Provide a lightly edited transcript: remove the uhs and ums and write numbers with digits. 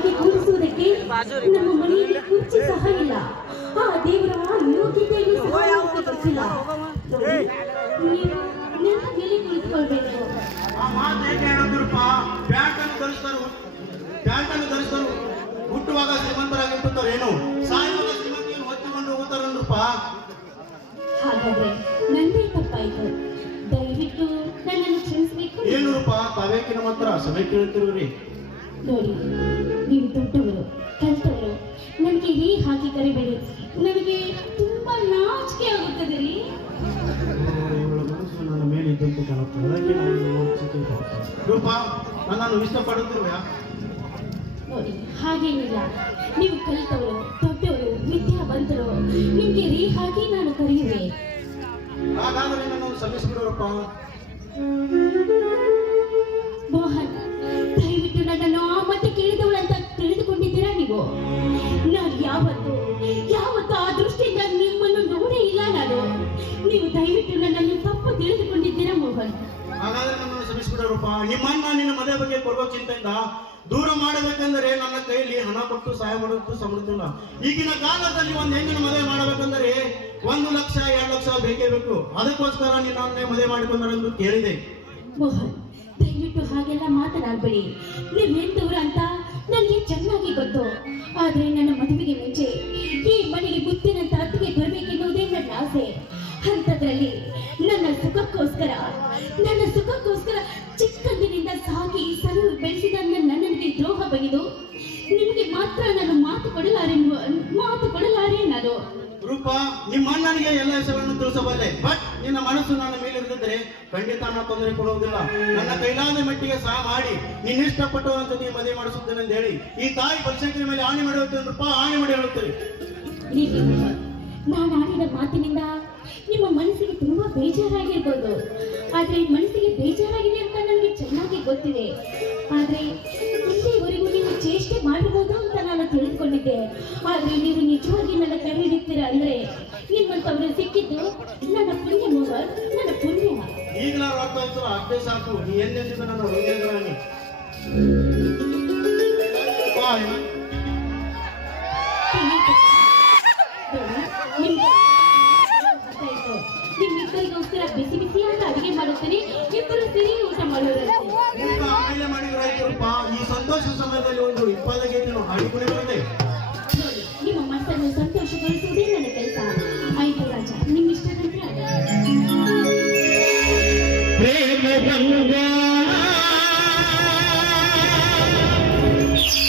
ಹಾಗೆ ಕೂರಿಸುವುದಕ್ಕೆ ನಮ್ಮ ಮನೆಯಲ್ಲಿ ಕುರ್ಚಿ ಸಹ ಇಲ್ಲ. ಆ ದೇವರ ಯೋಗ್ಯತೆಯನ್ನು ಸಹ ನಮಗೆ ಗೊತ್ತಿಲ್ಲ. ನೀವು ಮೇಲೆ ಕುಳಿತುಕೊಳ್ಬೇಕು. ಆ ಮಾತು ಏಕೆ ಹೇಳಿದ್ರಪ್ಪ? ಪ್ಯಾಂಟನ್ನು ಧರಿಸ್ತಾರೆ, ಹುಟ್ಟುವಾಗ ಶ್ರೀಮಂತರಾಗಿರ್ತಾರೆ, ಏನು ಸಾಯುವಾಗ ಶ್ರೀಮಂತಿಯನ್ನು ಹೊತ್ತುಕೊಂಡು ಹೋಗ್ತಾರನ್ರಪ್ಪ. ಹಾಗಾದ್ರೆ ನಂದೇ ತಪ್ಪಾಯ್ತು, ದಯವಿಟ್ಟು ನನ್ನನ್ನು ಕ್ಷಮಿಸಬೇಕು. ಏನು ರೂಪ ತಾವೇಕಿನ ಮಾತ್ರ ಸಭೆ ಕೇಳ್ತಿರುವ್ರಿ? ನೋಡಿ, ನೀವು ದೊಡ್ಡವರು, ಕಲ್ತವರು, ನನಗೆ ರೀ ಹಾಕಿ ಕರಿಬೇಡಿ. ನನಗೆ ತುಂಬಾ ನಾಚಿಕೆ ಆಗುತ್ತದೆ ರೀ. ಇವಳ ಮನಸ್ಸು ನನ್ನ ಮೇಲೆ ಇದ್ದಂತೆ ಕಾಣುತ್ತದೆ, ಅದಕ್ಕೆ ರೂಪ ನನ್ನನ್ನು ಇಷ್ಟಪಡುತ್ತಿರುವ್ಯಾ? ನೋಡಿ, ಹಾಗೇನಿಲ್ಲ. ನೀವು ಕಲಿತವರು, ದೊಡ್ಡವರು, ವಿದ್ಯಾವಂತರು, ನಿಮ್ಗೆ ರೀ ಹಾಕಿ ನಾನು ಕರೆಯುವೆ. ಹಾಗಾದರೆ ನಾನು ಸಲ್ಲಿಸಿಬಿಡೋರಪ್ಪ. ಮೋಹನ್, ದಯವಿಟ್ಟು ನನ್ನನ್ನು ಆ ಮತ್ತೆ ಕೇಳಿದವಳಂತ ತಿಳಿದುಕೊಂಡಿದ್ದೀರಾ ನೀವು? ನಾನು ಯಾವತ್ತು ಆ ದೃಷ್ಟಿಯಿಂದ ನಿಮ್ಮನ್ನು ನೋಡೇ ಇಲ್ಲ ನಾನು. ನೀವು ದಯವಿಟ್ಟು ನನ್ನನ್ನು ತಪ್ಪು ತಿಳಿದುಕೊಂಡಿದ್ದೀರಾ ಮೋಹನ್. ಹಾಗಾದ್ರೆ ನನ್ನನ್ನು ಶ್ರಮಿಸಿಬಿಡೋರಪ್ಪ. ನಿಮ್ಮನ್ನ ನಿನ್ನ ಮದುವೆ ಬಗ್ಗೆ ಕೊಡುವ ಚಿಂತೆಯಿಂದ ದೂರ ಮಾಡಬೇಕೆಂದರೆ ನನ್ನ ಕೈಯಲ್ಲಿ ಹಣ ಕೊಟ್ಟು ಸಹಾಯ ಮಾಡೋದು ಸಮರ್ಥಿಲ್ಲ. ಈಗಿನ ಕಾಲದಲ್ಲಿ ಒಂದು ಹೆಣ್ಣಿನ ಮದುವೆ ಮಾಡಬೇಕೆಂದರೆ 1 ಲಕ್ಷ 2 ಲಕ್ಷ ಬೇಕೇ ಬೇಕು. ಅದಕ್ಕೋಸ್ಕರ ನಿನ್ನನ್ನೇ ಮದುವೆ ಮಾಡಿಕೊಂಡರೆಂದು ಕೇಳಿದೆ. ಮೋಹನ್, ದಯವಿಟ್ಟು ಹಾಗೆಲ್ಲ ಮಾತನಾಡಬೇಡಿ. ನೀವೆಂದವರು ಅಂತ ನನಗೆ ಚೆನ್ನಾಗಿ ಗೊತ್ತು. ಆದ್ರೆ ನನ್ನ ಮದುವೆಗೆ ಮುಂಚೆ ಈ ಮನೆಗೆ ಮುತ್ತಿನಂತ ಅತ್ತಿಗೆ ಬರಬೇಕೆನ್ನುವುದೇ ನನ್ನ ಆಸೆ. ಅಂಥದ್ರಲ್ಲಿ ನನ್ನ ಸುಖಕ್ಕೋಸ್ಕರ ಚಿಕ್ಕಂದಿನಿಂದ ಸಾಕಿ ಸಲಹು ಬೆಳೆಸಿದ ನನಗೆ ದ್ರೋಹ ಬಗೆದು ನಿಮಗೆ ಮಾತ್ರ ನಾನು ಮಾತು ಕೊಡಲಾರೆ ನಾನು. ರೂಪ, ನಿಮ್ಮ ಅಣ್ಣನಿಗೆ ಎಲ್ಲ ಹೆಸರನ್ನು ತಿಳಿಸಬಲ್ಲೆ, ಬಟ್ ನಿನ್ನ ಮನಸ್ಸು ನನ್ನ ಮೇಲೆ ಇರದಿದ್ದರೆ ಖಂಡಿತ ನಾನು ತೊಂದರೆ ಕೊಡುವುದಿಲ್ಲ. ನನ್ನ ಕೈಲಾದ ಮಟ್ಟಿಗೆ ಸಹ ಮಾಡಿ ನೀನು ಇಷ್ಟಪಟ್ಟವನ ಜೊತೆ ಮದುವೆ ಮಾಡಿಸುತ್ತೇನೆ ಅಂತ ಹೇಳಿ ಈ ತಾಯಿ ಪರಿಶಂಕರ ಮೇಲೆ ಆಣೆ ಮಾಡುತ್ತೇನೆ ರೂಪ, ಆಣೆ ಮಾಡಿ ಹೇಳುತ್ತೇನೆ. ನಾನು ಆಡಿದ ಮಾತಿನಿಂದ ನಿಮ್ಮ ಮನಸ್ಸಿಗೆ ತುಂಬಾ ಬೇಜಾರಾಗಿರ್ಬೋದು. ಆದ್ರೆ ಮನಸ್ಸಿಗೆ ಬೇಜಾರಾಗಿದೆ ಅಂತ ನನಗೆ ಚೆನ್ನಾಗಿ ಗೊತ್ತಿದೆ. ಆದ್ರೆ ಇಲ್ಲಿವರೆಗೂ ನೀವು ಚೇಷ್ಟೆ ಮಾಡಬಹುದು ಅಂತ ನಾನು ತಿಳಿದುಕೊಂಡಿದ್ದೆ. ಆದ್ರೆ ನೀವು ನಿಜವಾಗಿ ನನ್ನ ಕೈ ಹಿಡಿತೀರಾ ಅಂದ್ರೆ ನಿಮ್ಮಂತವ್ರು ಸಿಕ್ಕಿದ್ದು ನನ್ನ ಪುಣ್ಯ ಮೋಹನ್, ನನ್ನ ಪುಣ್ಯ. ಈಗಲಾರು ಅರ್ಥ ಆಯ್ತು, ಅಷ್ಟೇ ಸಾಕು. ನೀ ಎಂದೆಂದಿಗೂ ನನ್ನ ಹೃದಯಗಳಾನಿ. ನಿಮ್ಮಿಬ್ಬರಿಗೋಸ್ಕರ ಬಿಸಿ ಬಿಸಿಯಾದ ಅಡಿಗೆ ಮಾಡುತ್ತೇನೆ. ಇಬ್ಬರು ಸಿರಿ ಊಟ ಮಾಡೋರಂತೆ. ಆಮೇಲೆ ಮಾಡಿದ್ರಾಯ್ತುಪ್ಪ. ಈ ಸಂತೋಷ ಸಮಯದಲ್ಲಿ ಒಂದು 20 ಗೇಟಿನ ಹಾಡಿಕೊಂಡು ಬರುತ್ತೆ. ನಿಮ್ಮ ಮನಸ್ಸನ್ನು ಸಂತೋಷಗೊಳಿಸುವುದೇ ನನ್ನ ಕೆಲಸ. ಆಯ್ತು ರಾಜ, ನಿಮ್ಮ ಇಷ್ಟದಂತೆ ಪ್ರೇಮ